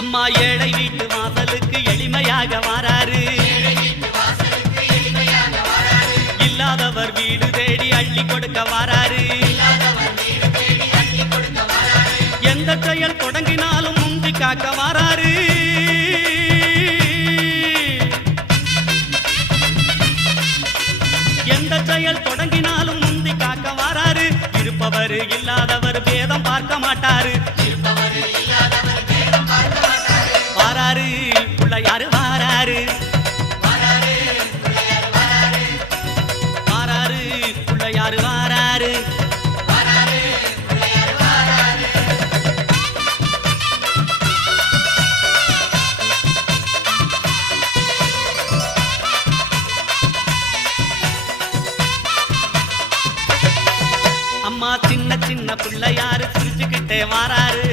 அம்மா ஏழை வீட்டு வாசலுக்கு எளிமையாக வாராரு. இல்லாதவர் வீடு தேடி அள்ளி கொடுக்க வாராரு. எந்த செயல் தொடங்கினாலும் முந்தி காக்க வாராரு. எந்த செயல் தொடங்கினாலும் முந்தி காக்க வாராரு. இருப்பவர் இல்லாதவர் பேதம் பார்க்க மாட்டாரு. வாராரு பிள்ளையாரு வாராரு? வாராரு பிள்ளையாரு வாராரு? அம்மா சின்ன சின்ன பிள்ளையாரு சிரிச்சுக்கிட்டே வாராரு.